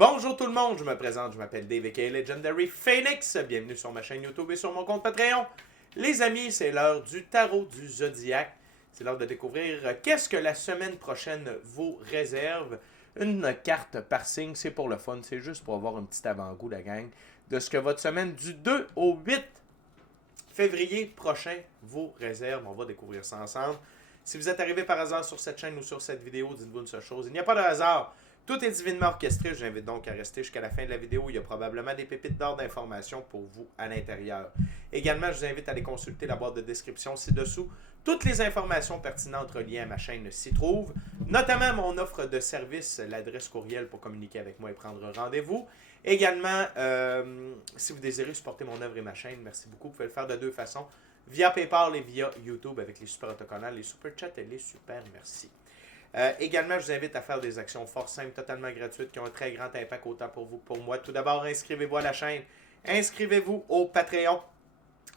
Bonjour tout le monde, je me présente, je m'appelle Dave aka Legendary Phoenix. Bienvenue sur ma chaîne YouTube et sur mon compte Patreon. Les amis, c'est l'heure du tarot du zodiaque. C'est l'heure de découvrir qu'est-ce que la semaine prochaine vous réserve. Une carte par signe, c'est pour le fun, c'est juste pour avoir un petit avant-goût, la gang, de ce que votre semaine du 2 au 8 février prochain vous réserve. On va découvrir ça ensemble. Si vous êtes arrivé par hasard sur cette chaîne ou sur cette vidéo, dites-vous une seule chose, il n'y a pas de hasard. Tout est divinement orchestré. Je vous invite donc à rester jusqu'à la fin de la vidéo. Il y a probablement des pépites d'or d'informations pour vous à l'intérieur. Également, je vous invite à aller consulter la boîte de description ci-dessous. Toutes les informations pertinentes reliées à ma chaîne s'y trouvent, notamment mon offre de service, l'adresse courriel pour communiquer avec moi et prendre rendez-vous. Également, si vous désirez supporter mon œuvre et ma chaîne, merci beaucoup. Vous pouvez le faire de deux façons, via PayPal et via YouTube avec les super autocollants, les super chats et les super merci. Également, je vous invite à faire des actions fort simples, totalement gratuites, qui ont un très grand impact autant pour vous que pour moi. Tout d'abord, inscrivez-vous à la chaîne, inscrivez-vous au Patreon,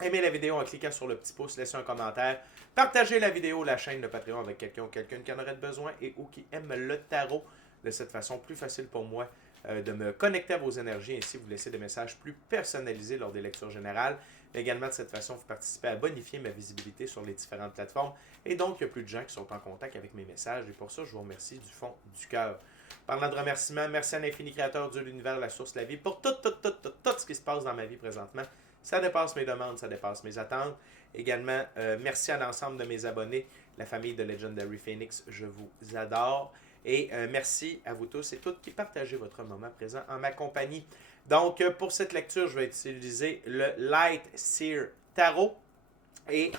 aimez la vidéo en cliquant sur le petit pouce, laissez un commentaire, partagez la vidéo, la chaîne de Patreon avec quelqu'un ou quelqu'une qui en aurait besoin et ou qui aime le tarot. De cette façon, plus facile pour moi de me connecter à vos énergies, ainsi vous laisser des messages plus personnalisés lors des lectures générales. Mais également, de cette façon, vous participez à bonifier ma visibilité sur les différentes plateformes. Et donc, il y a plus de gens qui sont en contact avec mes messages. Et pour ça, je vous remercie du fond du cœur. Parlant de remerciements, merci à l'infini créateur, Dieu, l'univers, la source, la vie, pour tout ce qui se passe dans ma vie présentement. Ça dépasse mes demandes, ça dépasse mes attentes. Également, merci à l'ensemble de mes abonnés, la famille de Legendary Phoenix, je vous adore. Et merci à vous tous et toutes qui partagez votre moment présent en ma compagnie. Donc, pour cette lecture, je vais utiliser le Light Seer Tarot. Et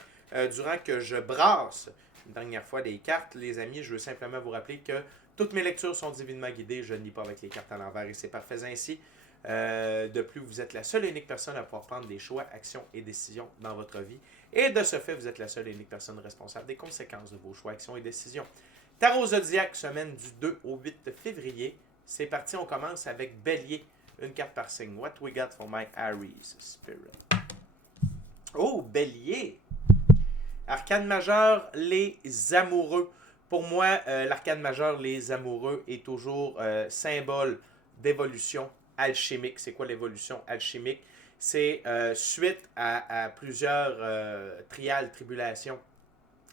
durant que je brasse une dernière fois des cartes, les amis, je veux simplement vous rappeler que toutes mes lectures sont divinement guidées. Je ne lis pas avec les cartes à l'envers et c'est parfait ainsi. De plus, vous êtes la seule et unique personne à pouvoir prendre des choix, actions et décisions dans votre vie. Et de ce fait, vous êtes la seule et unique personne responsable des conséquences de vos choix, actions et décisions. Tarot Zodiac, semaine du 2 au 8 février. C'est parti, on commence avec Bélier. Une carte par signe. What we got for my Aries Spirit? Oh, Bélier! Arcane majeur, les amoureux. Pour moi, l'arcane majeur, les amoureux, est toujours symbole d'évolution alchimique. C'est quoi l'évolution alchimique? C'est suite à plusieurs trials, tribulations,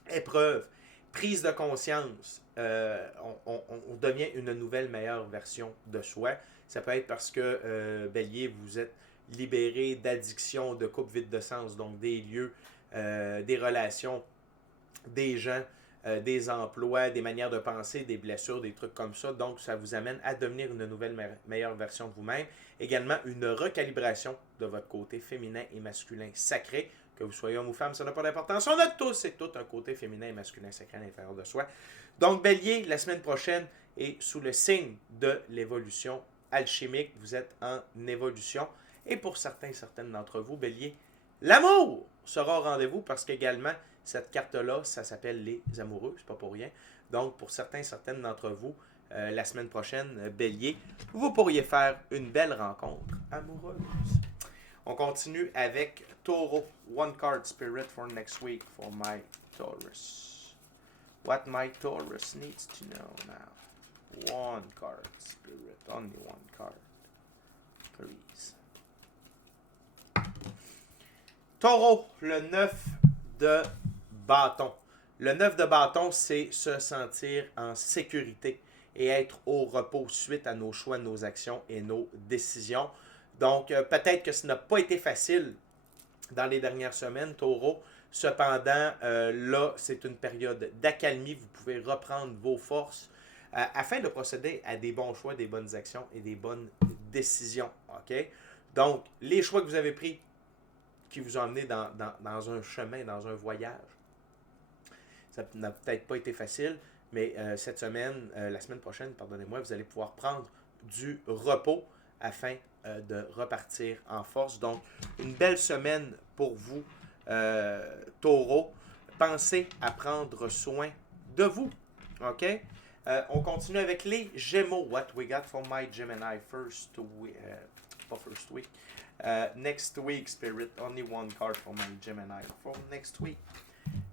épreuves, prise de conscience, on devient une nouvelle, meilleure version de soi. Ça peut être parce que, Bélier, vous êtes libéré d'addiction, de coupe vide de sens, donc des lieux, des relations, des gens, des emplois, des manières de penser, des blessures, des trucs comme ça. Donc, ça vous amène à devenir une nouvelle, meilleure version de vous-même. Également, une recalibration de votre côté féminin et masculin sacré. Que vous soyez homme ou femme, ça n'a pas d'importance. On a tous et toutes un côté féminin et masculin sacré à l'intérieur de soi. Donc, Bélier, la semaine prochaine est sous le signe de l'évolution alchimique. Vous êtes en évolution. Et pour certaines d'entre vous, Bélier, l'amour sera au rendez-vous parce qu'également, cette carte-là, ça s'appelle les amoureux, c'est pas pour rien. Donc, pour certaines d'entre vous, la semaine prochaine, Bélier, vous pourriez faire une belle rencontre amoureuse. On continue avec Taureau. One card spirit for next week for my Taurus. What my Taurus needs to know now. One card spirit. Only one card. Please. Taureau, le 9 de bâton. Le 9 de bâton, c'est se sentir en sécurité et être au repos suite à nos choix, nos actions et nos décisions. Donc, peut-être que ce n'a pas été facile dans les dernières semaines, Taureau. Cependant, là, c'est une période d'accalmie. Vous pouvez reprendre vos forces afin de procéder à des bons choix, des bonnes actions et des bonnes décisions. OK? Donc, les choix que vous avez pris qui vous ont emmené dans un chemin, dans un voyage, ça n'a peut-être pas été facile, mais cette semaine, la semaine prochaine, pardonnez-moi, vous allez pouvoir prendre du repos afin de repartir en force. Donc, une belle semaine pour vous, Taureau. Pensez à prendre soin de vous. OK? On continue avec les Gémeaux. What we got for my Gemini first week. Pas first week. Next week, Spirit. Only one card for my Gemini for next week.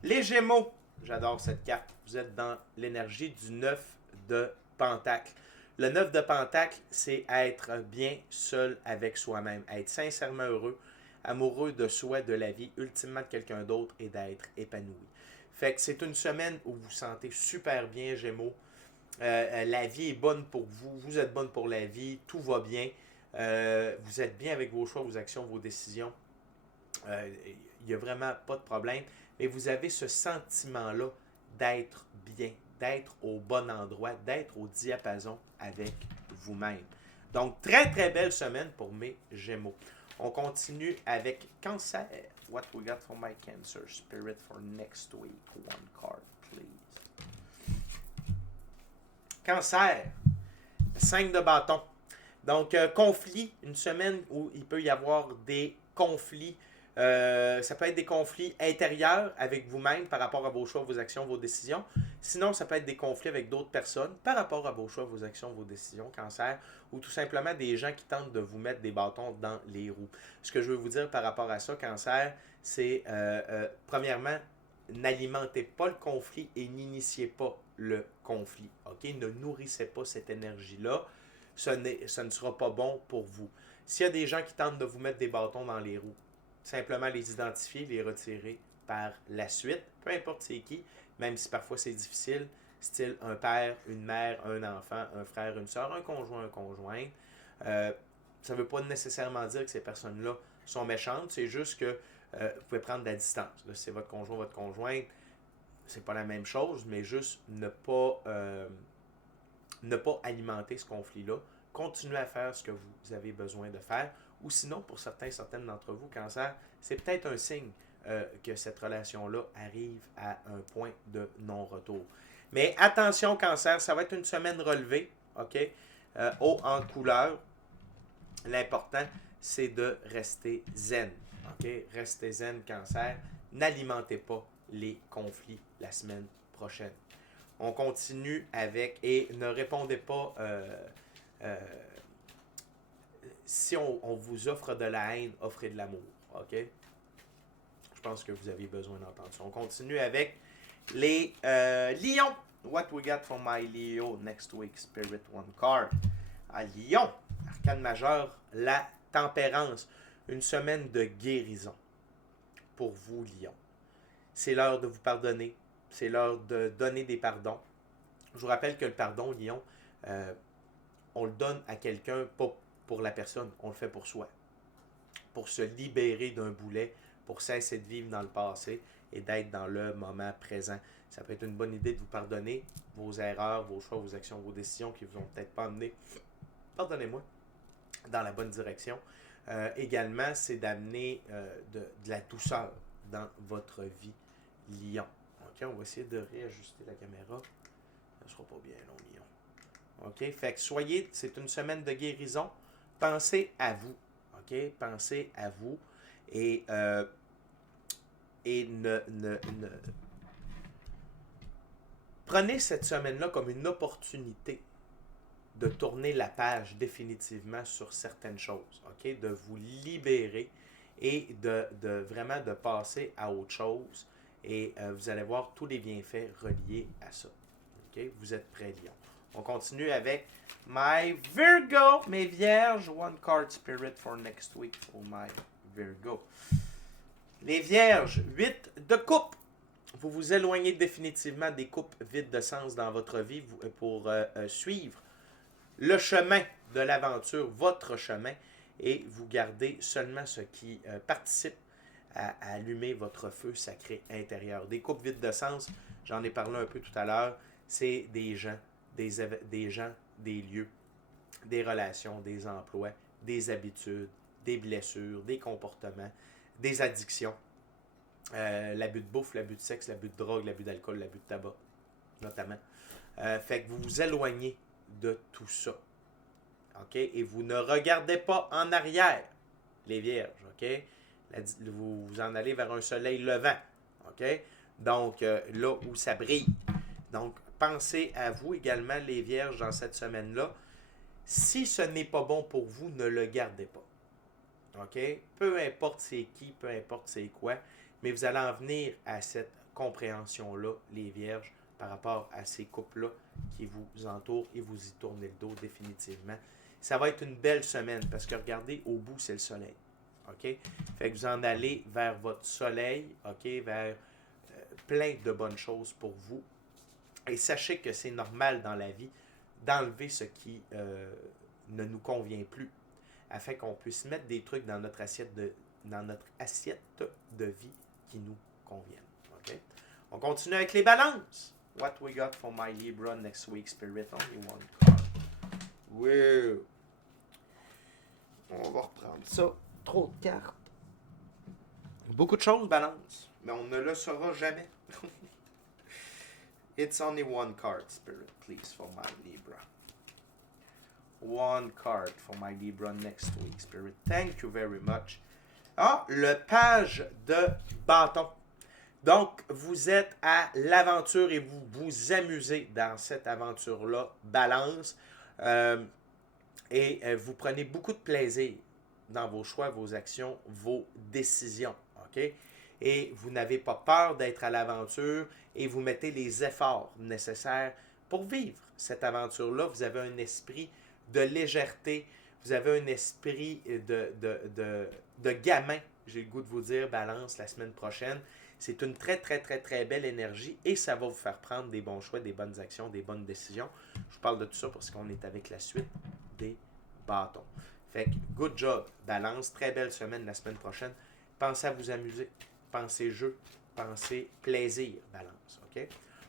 Les Gémeaux. J'adore cette carte. Vous êtes dans l'énergie du 9 de Pentacle. Le 9 de Pentacle, c'est être bien seul avec soi-même, être sincèrement heureux, amoureux de soi, de la vie, ultimement de quelqu'un d'autre et d'être épanoui. Fait que c'est une semaine où vous vous sentez super bien, Gémeaux. La vie est bonne pour vous, vous êtes bonne pour la vie, tout va bien. Vous êtes bien avec vos choix, vos actions, vos décisions. Il n'y a vraiment pas de problème. Mais vous avez ce sentiment-là d'être bien, d'être au bon endroit, d'être au diapason avec vous-même. Donc, très très belle semaine pour mes Gémeaux. On continue avec Cancer. What we got for my Cancer Spirit for next week? One card, please. Cancer. 5 de bâton. Donc, conflit, une semaine où il peut y avoir des conflits. Ça peut être des conflits intérieurs avec vous-même par rapport à vos choix, vos actions, vos décisions. Sinon, ça peut être des conflits avec d'autres personnes par rapport à vos choix, vos actions, vos décisions, Cancer, ou tout simplement des gens qui tentent de vous mettre des bâtons dans les roues. Ce que je veux vous dire par rapport à ça, Cancer, c'est premièrement, n'alimentez pas le conflit et n'initiez pas le conflit. Ok? Ne nourrissez pas cette énergie-là. Ce ne sera pas bon pour vous. S'il y a des gens qui tentent de vous mettre des bâtons dans les roues, simplement les identifier, les retirer par la suite, peu importe c'est qui, même si parfois c'est difficile, style un père, une mère, un enfant, un frère, une soeur, un conjoint, un conjointe. Ça ne veut pas nécessairement dire que ces personnes-là sont méchantes, c'est juste que vous pouvez prendre de la distance. Là, si c'est votre conjoint, votre conjointe, c'est pas la même chose, mais juste ne pas alimenter ce conflit-là. Continuez à faire ce que vous avez besoin de faire. Ou sinon, pour certaines d'entre vous, Cancer, c'est peut-être un signe que cette relation-là arrive à un point de non-retour. Mais attention, Cancer, ça va être une semaine relevée, OK? Haut en couleur. L'important, c'est de rester zen, OK? Restez zen, Cancer. N'alimentez pas les conflits la semaine prochaine. On continue avec, et ne répondez pas si on vous offre de la haine, offrez de l'amour. OK? Je pense que vous avez besoin d'entendre ça. On continue avec les lions. What we got for my Leo next week? Spirit one card. À Lion, arcane majeur, la tempérance. Une semaine de guérison pour vous, Lion. C'est l'heure de vous pardonner. C'est l'heure de donner des pardons. Je vous rappelle que le pardon, Lion, on le donne à quelqu'un, pas pour la personne, on le fait pour soi. Pour se libérer d'un boulet, pour cesser de vivre dans le passé et d'être dans le moment présent. Ça peut être une bonne idée de vous pardonner vos erreurs, vos choix, vos actions, vos décisions qui ne vous ont peut-être pas amené, pardonnez-moi, dans la bonne direction. Également, c'est d'amener de la douceur dans votre vie, Lion. OK, on va essayer de réajuster la caméra. Ça ne sera pas bien long, Lion. OK, fait que soyez, c'est une semaine de guérison. Pensez à vous. OK, pensez à vous. Et prenez cette semaine-là comme une opportunité de tourner la page définitivement sur certaines choses, OK? De vous libérer et de vraiment de passer à autre chose. Et vous allez voir tous les bienfaits reliés à ça. OK? Vous êtes prêts, Lion. On continue avec my Virgo, mes vierges. One card spirit for next week for my Virgo. Les vierges, 8 de coupe. Vous vous éloignez définitivement des coupes vides de sens dans votre vie pour suivre le chemin de l'aventure, votre chemin, et vous gardez seulement ce qui participe à allumer votre feu sacré intérieur. Des coupes vides de sens, j'en ai parlé un peu tout à l'heure, c'est des gens, des lieux, des relations, des emplois, des habitudes, des blessures, des comportements, des addictions, l'abus de bouffe, l'abus de sexe, l'abus de drogue, l'abus d'alcool, l'abus de tabac, notamment. Fait que vous vous éloignez de tout ça. OK? Et vous ne regardez pas en arrière, les vierges. OK? Vous en allez vers un soleil levant. OK? Donc, là où ça brille. Donc, pensez à vous également, les vierges, dans cette semaine-là. Si ce n'est pas bon pour vous, ne le gardez pas. OK? Peu importe c'est qui, peu importe c'est quoi, mais vous allez en venir à cette compréhension-là, les vierges. par rapport à ces couples-là qui vous entourent et vous y tournez le dos définitivement. Ça va être une belle semaine parce que regardez, au bout, c'est le soleil. OK? Fait que vous en allez vers votre soleil, OK? Vers plein de bonnes choses pour vous. Et sachez que c'est normal dans la vie d'enlever ce qui ne nous convient plus afin qu'on puisse mettre des trucs dans notre assiette de vie qui nous conviennent. Okay? On continue avec les balances. What we got for my Libra next week, Spirit? Only one card. Wow. On va reprendre ça. Trop de cartes. Beaucoup de choses, balance. Mais on ne le saura jamais. It's only one card, Spirit, please, for my Libra. One card for my Libra next week, Spirit. Thank you very much. Ah, le page de bâton. Donc, vous êtes à l'aventure et vous vous amusez dans cette aventure-là, balance. Vous prenez beaucoup de plaisir dans vos choix, vos actions, vos décisions. OK? Et vous n'avez pas peur d'être à l'aventure et vous mettez les efforts nécessaires pour vivre cette aventure-là. Vous avez un esprit de légèreté, vous avez un esprit de gamin, j'ai le goût de vous dire, balance la semaine prochaine. C'est une très, très, très, très belle énergie et ça va vous faire prendre des bons choix, des bonnes actions, des bonnes décisions. Je vous parle de tout ça parce qu'on est avec la suite des bâtons. Fait que, good job, balance, très belle semaine la semaine prochaine. Pensez à vous amuser, pensez jeu, pensez plaisir, balance, OK?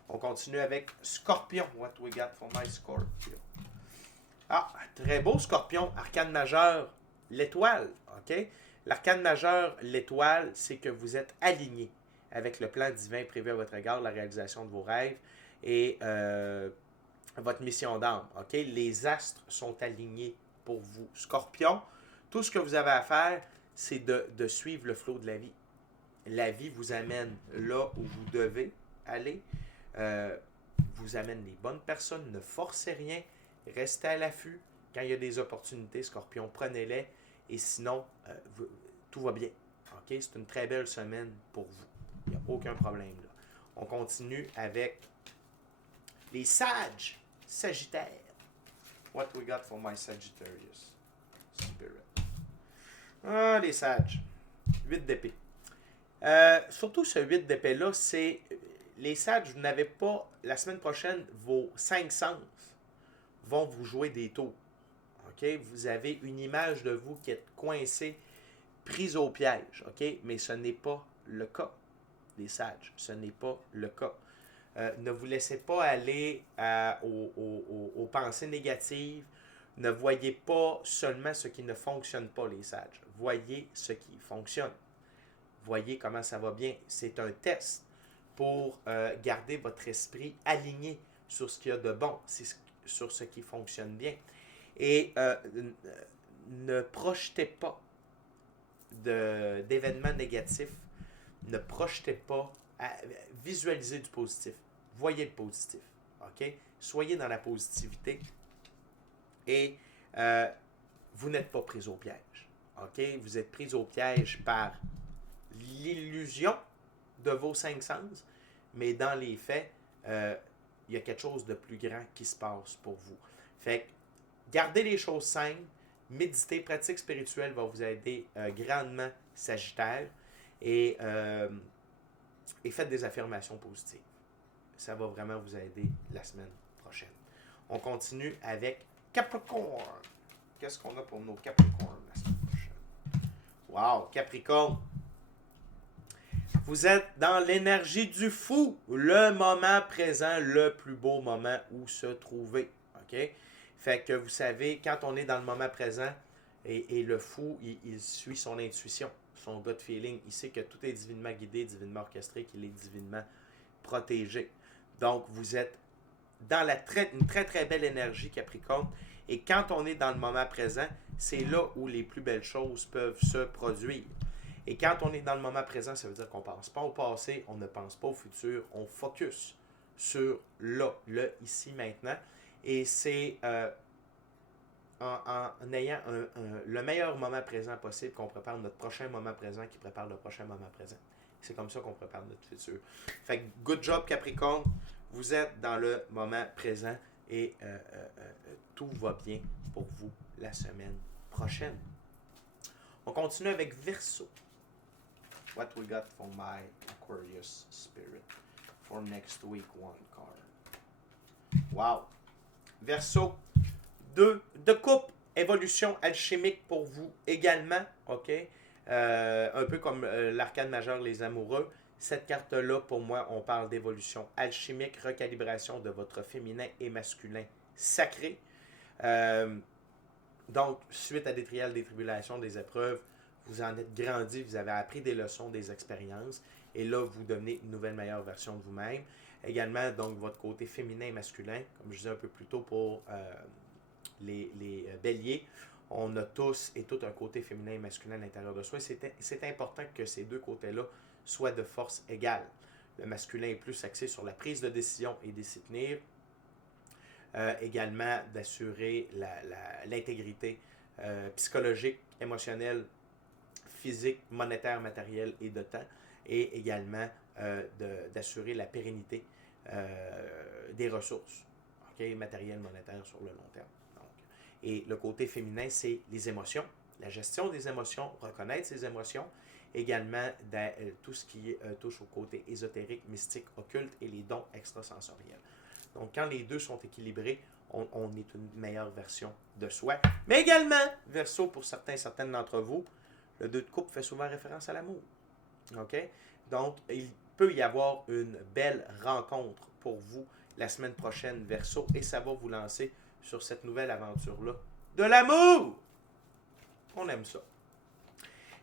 On continue avec Scorpion. What we got for my Scorpio? Ah, très beau Scorpion, arcane majeur, l'étoile, OK? L'arcane majeur, l'étoile, c'est que vous êtes aligné avec le plan divin prévu à votre égard, la réalisation de vos rêves et votre mission d'âme, OK? Les astres sont alignés pour vous. Scorpion, tout ce que vous avez à faire, c'est de suivre le flot de la vie. La vie vous amène là où vous devez aller, vous amène les bonnes personnes, ne forcez rien, restez à l'affût. Quand il y a des opportunités, Scorpion, prenez-les. Et sinon, tout va bien. OK? C'est une très belle semaine pour vous. Il n'y a aucun problème là. On continue avec les Sages, Sagittaire. What we got for my Sagittarius Spirit? Ah, les Sages. 8 d'épée. Surtout ce 8 d'épée-là, c'est... Les Sages, vous n'avez pas... La semaine prochaine, vos 5 sens vont vous jouer des tours. OK? Vous avez une image de vous qui est coincée, prise au piège. OK? Mais ce n'est pas le cas, les Sages. Ce n'est pas le cas. Ne vous laissez pas aller aux pensées négatives. Ne voyez pas seulement ce qui ne fonctionne pas, les Sages. Voyez ce qui fonctionne. Voyez comment ça va bien. C'est un test pour garder votre esprit aligné sur ce qu'il y a de bon, sur ce qui fonctionne bien. Et ne projetez pas d'événements négatifs. Ne projetez pas. Visualisez du positif. Voyez le positif. OK? Soyez dans la positivité. Et vous n'êtes pas pris au piège. OK? Vous êtes pris au piège par l'illusion de vos 5 sens, mais dans les faits, il y a quelque chose de plus grand qui se passe pour vous. Fait que, gardez les choses simples, méditer, pratique spirituelle va vous aider grandement, Sagittaire, et faites des affirmations positives. Ça va vraiment vous aider la semaine prochaine. On continue avec Capricorne. Qu'est-ce qu'on a pour nos Capricornes la semaine prochaine? Wow, Capricorne! Vous êtes dans l'énergie du fou, le moment présent, le plus beau moment où se trouver. OK? Fait que vous savez, quand on est dans le moment présent, et le fou, il suit son intuition, son gut feeling. Il sait que tout est divinement guidé, divinement orchestré, qu'il est divinement protégé. Donc, vous êtes dans une très, très belle énergie, Capricorne. Et quand on est dans le moment présent, c'est là où les plus belles choses peuvent se produire. Et quand on est dans le moment présent, ça veut dire qu'on ne pense pas au passé, on ne pense pas au futur, on focus sur là, le ici, maintenant. Et c'est en ayant le meilleur moment présent possible qu'on prépare notre prochain moment présent qui prépare le prochain moment présent. C'est comme ça qu'on prépare notre futur. Fait que good job, Capricorne. Vous êtes dans le moment présent et tout va bien pour vous la semaine prochaine. On continue avec Verseau. What we got for my Aquarius spirit for next week, one card. Wow. Verseau, de coupe, évolution alchimique pour vous également, ok? Un peu comme l'arcane majeur, les amoureux. Cette carte-là, pour moi, on parle d'évolution alchimique, recalibration de votre féminin et masculin sacré. Donc, suite à des trials, des tribulations, des épreuves, vous en êtes grandi, vous avez appris des leçons, des expériences, et là, vous devenez une nouvelle meilleure version de vous-même. Également, donc, votre côté féminin et masculin, comme je disais un peu plus tôt pour les béliers, on a tous et tout un côté féminin et masculin à l'intérieur de soi. C'est important que ces deux côtés-là soient de force égale. Le masculin est plus axé sur la prise de décision et de s'y tenir. Également, d'assurer l'intégrité psychologique, émotionnelle, physique, monétaire, matérielle et de temps. Et également, d'assurer la pérennité des ressources, okay, matérielles, monétaires sur le long terme. Et le côté féminin, c'est les émotions, la gestion des émotions, reconnaître ses émotions, également tout ce qui touche au côté ésotérique, mystique, occulte et les dons extrasensoriels. Donc, quand les deux sont équilibrés, on est une meilleure version de soi. Mais également, Verseau, pour certaines d'entre vous, le 2 de coupe fait souvent référence à l'amour. OK? Donc, il peut y avoir une belle rencontre pour vous la semaine prochaine, Verseau, et ça va vous lancer sur cette nouvelle aventure-là de l'amour. On aime ça.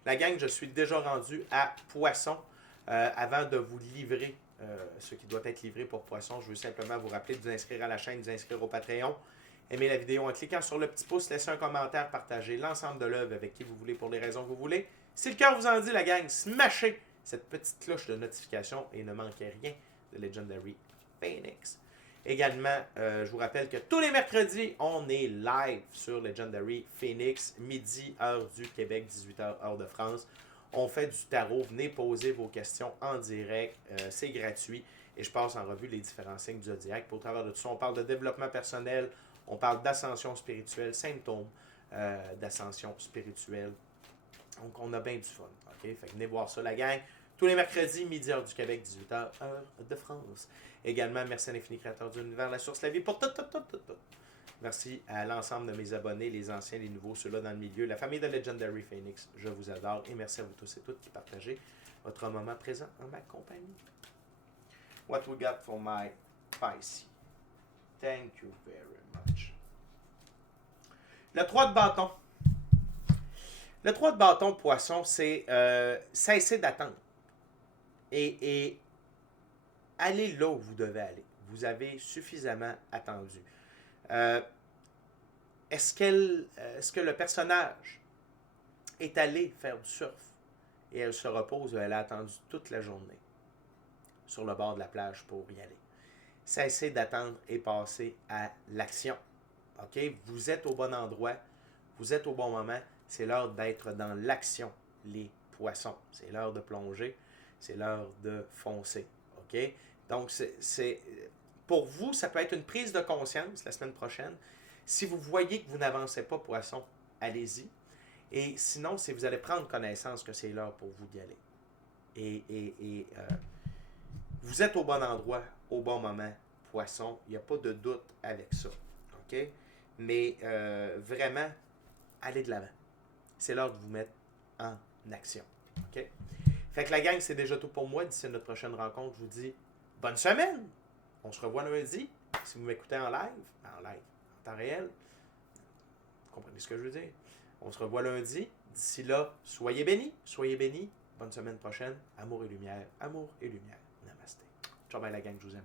La gang, je suis déjà rendu à Poisson. Avant de vous livrer ce qui doit être livré pour Poisson, je veux simplement vous rappeler de vous inscrire à la chaîne, de vous inscrire au Patreon. Aimez la vidéo en cliquant sur le petit pouce, laissez un commentaire, partagez l'ensemble de l'œuvre avec qui vous voulez pour les raisons que vous voulez. Si le cœur vous en dit, la gang, smashez cette petite cloche de notification et ne manquez rien de Legendary Phoenix. Également, je vous rappelle que tous les mercredis, on est live sur Legendary Phoenix, midi, heure du Québec, 18h, heure de France. On fait du tarot. Venez poser vos questions en direct. C'est gratuit. Et je passe en revue les différents signes du zodiaque. Pour travers de tout ça, on parle de développement personnel, on parle d'ascension spirituelle, symptômes d'ascension spirituelle. Donc, on a bien du fun. Okay? Fait que venez voir ça, la gang. Tous les mercredis, midi, heure du Québec, 18h, heure de France. Également, merci à l'Infini Créateur de l'Univers, la source, la vie, pour tout. Merci à l'ensemble de mes abonnés, les anciens, les nouveaux, ceux-là dans le milieu, la famille de Legendary Phoenix, je vous adore. Et merci à vous tous et toutes qui partagez votre moment présent en ma compagnie. What we got for my Pisces. Thank you very much. Le 3 de bâton. Le 3 de bâton, Poisson, c'est cesser d'attendre. Et allez là où vous devez aller. Vous avez suffisamment attendu. Est-ce que le personnage est allé faire du surf et elle se repose, elle a attendu toute la journée sur le bord de la plage pour y aller? Cessez d'attendre et passez à l'action. OK? Vous êtes au bon endroit, vous êtes au bon moment, c'est l'heure d'être dans l'action, les poissons. C'est l'heure de plonger, c'est l'heure de foncer. OK? Donc, pour vous, ça peut être une prise de conscience la semaine prochaine. Si vous voyez que vous n'avancez pas, Poisson, allez-y. Et sinon, si vous allez prendre connaissance que c'est l'heure pour vous d'y aller. Et vous êtes au bon endroit, au bon moment, Poisson. Il n'y a pas de doute avec ça. OK? Mais vraiment, allez de l'avant. C'est l'heure de vous mettre en action. OK? Fait que la gang, c'est déjà tout pour moi. D'ici notre prochaine rencontre, je vous dis bonne semaine! On se revoit lundi. Si vous m'écoutez en temps réel, vous comprenez ce que je veux dire. On se revoit lundi. D'ici là, soyez bénis. Bonne semaine prochaine. Amour et lumière. Amour et lumière. Namasté. Ciao, bye la gang, je vous aime.